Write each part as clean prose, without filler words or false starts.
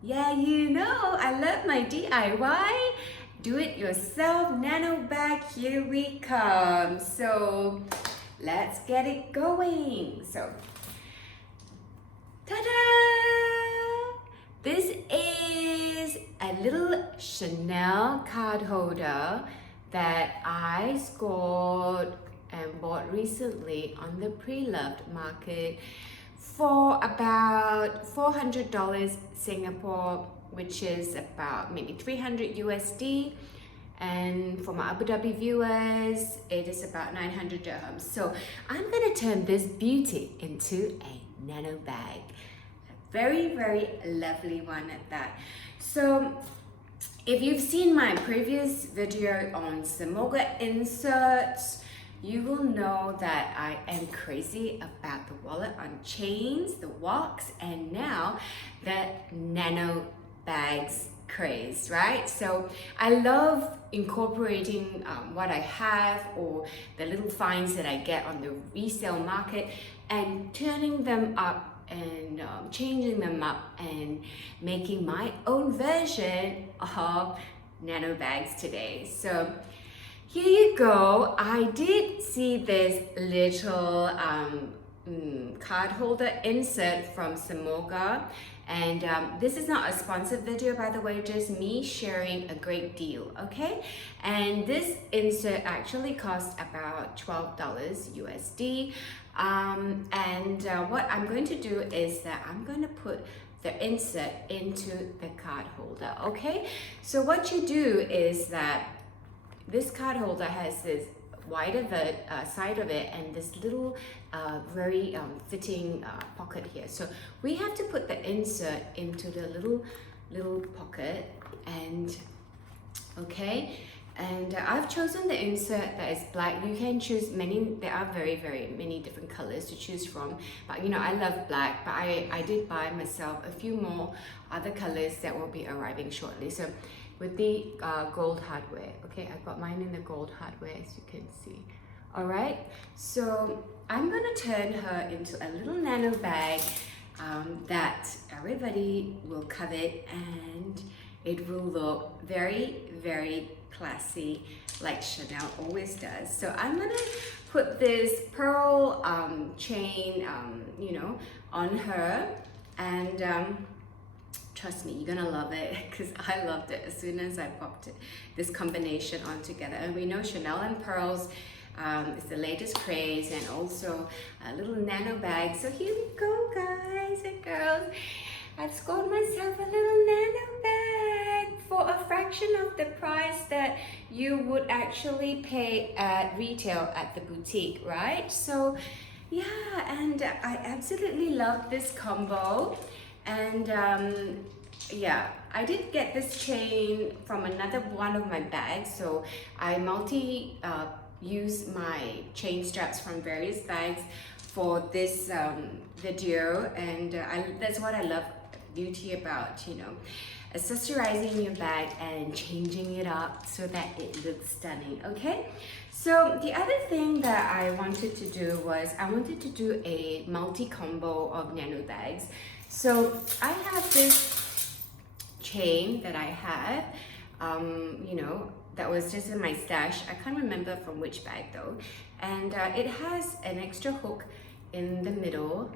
Yeah, you know, I love my DIY. Do it yourself nano bag. Here we come. So let's get it going. So, ta-da! This is a little Chanel card holder that I scored and bought recently on the pre-loved market for about $400 Singapore, which is about maybe 300 USD. And for my Abu Dhabi viewers, it is about 900 dirhams. So I'm gonna turn this beauty into a nano bag. A very, very lovely one at that. So if you've seen my previous video on Samorga inserts, you will know that I am crazy about the wallet on chains, the walks, and now the nano bags craze, right? So I love incorporating what I have or the little finds that I get on the resale market and turning them up and changing them up and making my own version of nano bags today. So here you go. I did see this little card holder insert from Samorga, and this is not a sponsored video, by the way, just me sharing a great deal, okay? And this insert actually cost about $12 USD. What I'm going to do is that I'm going to put the insert into the card holder, okay? So what you do is that this card holder has this wider side of it and this little very fitting pocket here. So we have to put the insert into the little pocket, and okay, and I've chosen the insert that is black. You can choose many, there are very many different colors to choose from, but you know, I love black, but I did buy myself a few more other colors that will be arriving shortly. So with the gold hardware, okay, I got mine in the gold hardware, as you can see. All right, so I'm gonna turn her into a little nano bag that everybody will covet, and it will look very classy, like Chanel always does. So I'm gonna put this pearl chain, you know, on her, and trust me, you're gonna love it, because I loved it as soon as I popped this combination on together. And we know Chanel and pearls is the latest craze, and also a little nano bag. So here we go, guys and girls. I've scored myself a little nano bag for a fraction of the price that you would actually pay at retail at the boutique, right? So yeah, and I absolutely love this combo. And yeah, I did get this chain from another one of my bags, so I use my chain straps from various bags for this video, and that's what I love beauty about, you know, accessorizing your bag and changing it up so that it looks stunning. Okay, so the other thing that I wanted to do was I wanted to do a multi-combo of nano bags. So I have this chain that I have, you know, that was just in my stash. I can't remember from which bag though. And it has an extra hook in the middle,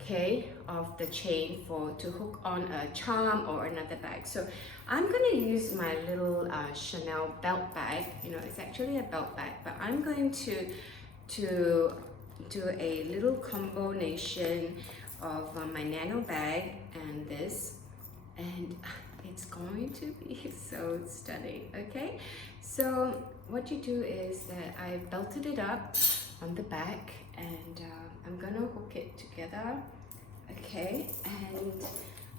okay, of the chain to hook on a charm or another bag. So I'm gonna use my little Chanel belt bag. You know, it's actually a belt bag, but I'm going to do a little combination of my nano bag and this, and it's going to be so stunning. Okay, so what you do is that I belted it up on the back, and I'm gonna hook it together, okay? And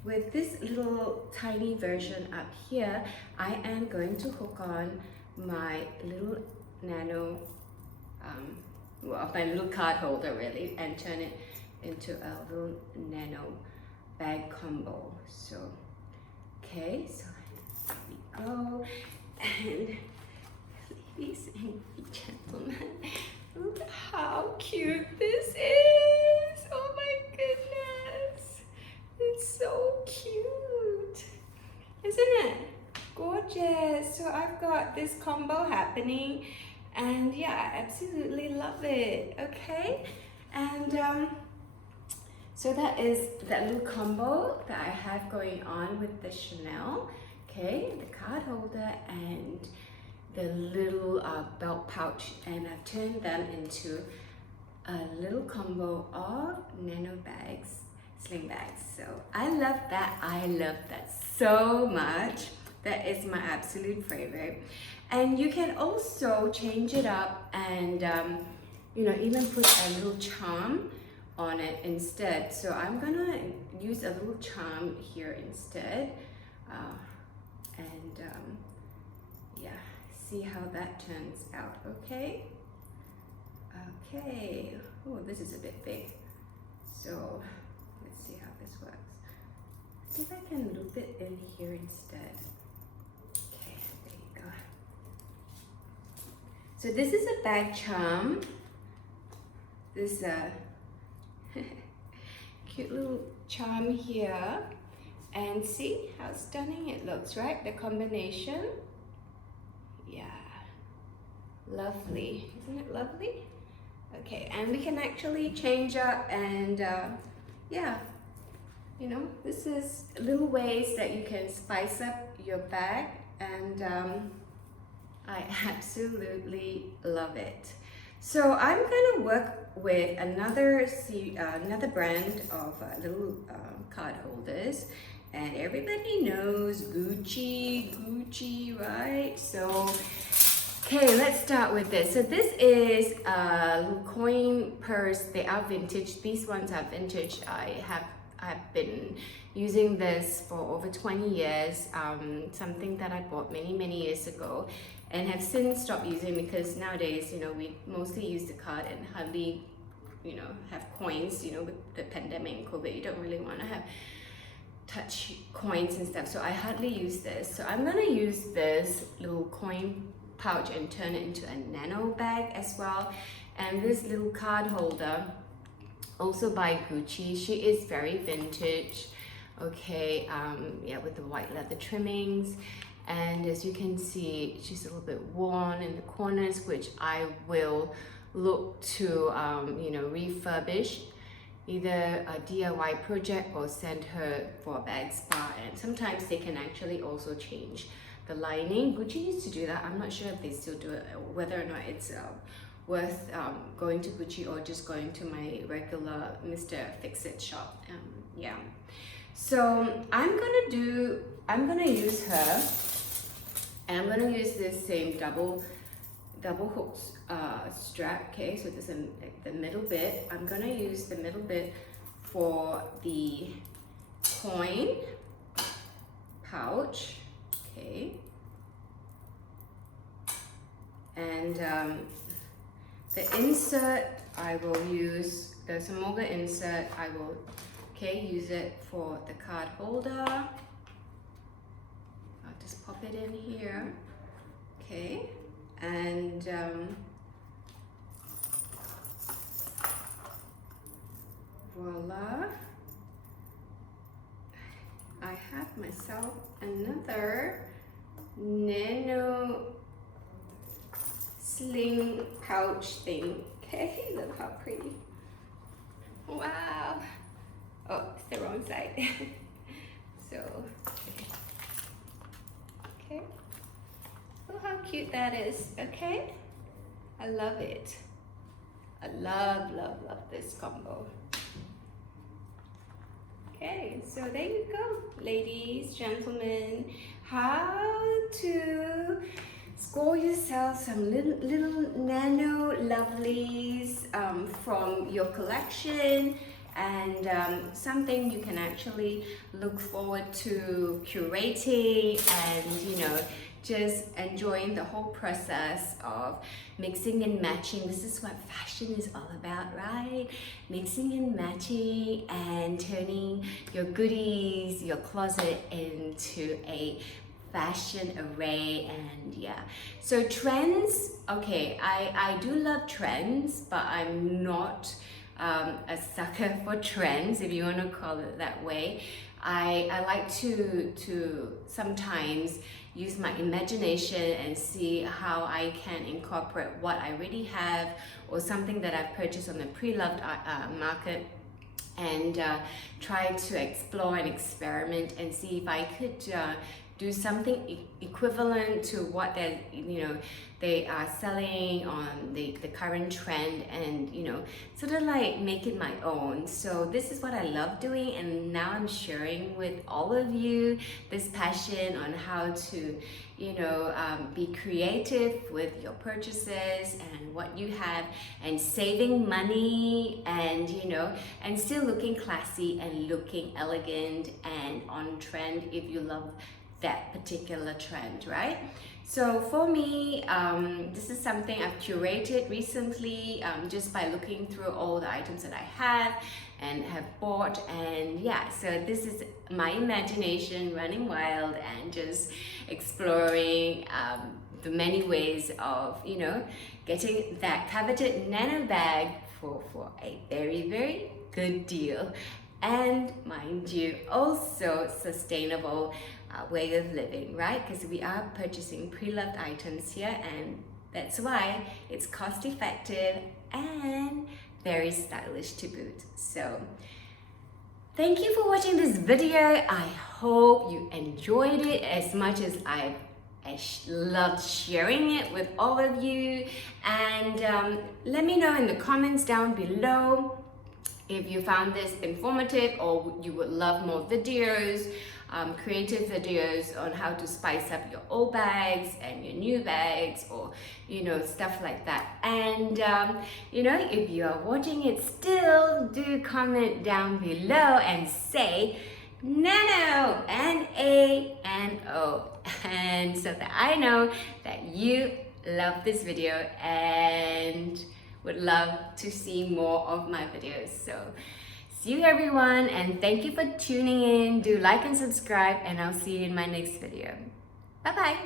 with this little tiny version up here, I am going to hook on my little nano well, my little card holder really, and turn it into a little nano bag combo. So okay, so here we go. And ladies and gentlemen, look how cute this is. Oh my goodness, it's so cute. so I've got this combo happening, and yeah, I absolutely love it. Okay, and so that is that little combo that I have going on with the Chanel. Okay, the card holder and the little belt pouch, and I've turned them into a little combo of Nano bags, sling bags. So I love that. I love that so much. That is my absolute favorite. And you can also change it up and you know, even put a little charm on it instead. So I'm gonna use a little charm here instead. Yeah, see how that turns out. Okay. Okay. Oh, this is a bit big. So let's see how this works. See if I can loop it in here instead. Okay, there you go. So this is a bag charm. This cute little charm here. And see how stunning it looks, right? The combination. Yeah. Lovely. Isn't it lovely? Okay, and we can actually change up and yeah, you know, this is little ways that you can spice up your bag, and I absolutely love it. So I'm gonna work with another brand of little card holders, and everybody knows Gucci, right? So okay, let's start with this. So this is a little coin purse. They are vintage. These ones are vintage. I've been using this for over 20 years. Something that I bought many years ago, and have since stopped using because nowadays, you know, we mostly use the card and hardly, you know, have coins. You know, with the pandemic and COVID, you don't really want to have touch coins and stuff. So I hardly use this. So I'm gonna use this little coin pouch and turn it into a nano bag as well. And this little card holder, also by Gucci. She is very vintage. Okay, yeah, with the white leather trimmings. And as you can see, she's a little bit worn in the corners, which I will look to, you know, refurbish, either a DIY project or send her for a bag spa. And sometimes they can actually also change the lining. Gucci used to do that. I'm not sure if they still do it, or whether or not it's worth going to Gucci or just going to my regular Mr. Fix-It shop. Yeah. So I'm gonna use her, and I'm gonna use this same double hook strap. Okay, so this is the middle bit. I'm gonna use the middle bit for the coin pouch. Okay, and the insert, I will use the Samorga insert. I will, use it for the card holder. I'll just pop it in here. Okay, and voila. I have myself another nano sling pouch thing. Okay, look how pretty. Wow. Oh, it's the wrong side. So, okay. Look how cute that is. Okay, I love it. I love this combo. Okay, so there you go, ladies, gentlemen. How to score yourself some little nano lovelies from your collection, and something you can actually look forward to curating and, you know, just enjoying the whole process of mixing and matching. This is what fashion is all about, right? Mixing and matching and turning your goodies, your closet into a fashion array. And yeah, so trends, okay, I do love trends, but I'm not a sucker for trends, if you want to call it that way. I like to sometimes use my imagination and see how I can incorporate what I already have or something that I've purchased on the pre-loved market, and try to explore and experiment and see if I could do something equivalent to what they are selling on the current trend, and sort of like make it my own. So this is what I love doing, and now I'm sharing with all of you this passion on how to be creative with your purchases and what you have, and saving money, and and still looking classy and looking elegant and on trend if you love that particular trend, right? So for me, this is something I've curated recently, just by looking through all the items that I have and have bought. And yeah, so this is my imagination running wild and just exploring the many ways of getting that coveted nano bag for a very, very good deal. And mind you, also sustainable way of living, right? Because we are purchasing pre-loved items here, and that's why it's cost effective and very stylish to boot. So thank you for watching this video. I hope you enjoyed it as much as I loved sharing it with all of you. And let me know in the comments down below if you found this informative, or you would love more videos, creative videos on how to spice up your old bags and your new bags, or stuff like that. And if you are watching it still, do comment down below and say Nano, N-A-N-O, and so that I know that you love this video and would love to see more of my videos. So see you everyone, and thank you for tuning in. Do like and subscribe, and I'll see you in my next video. Bye bye.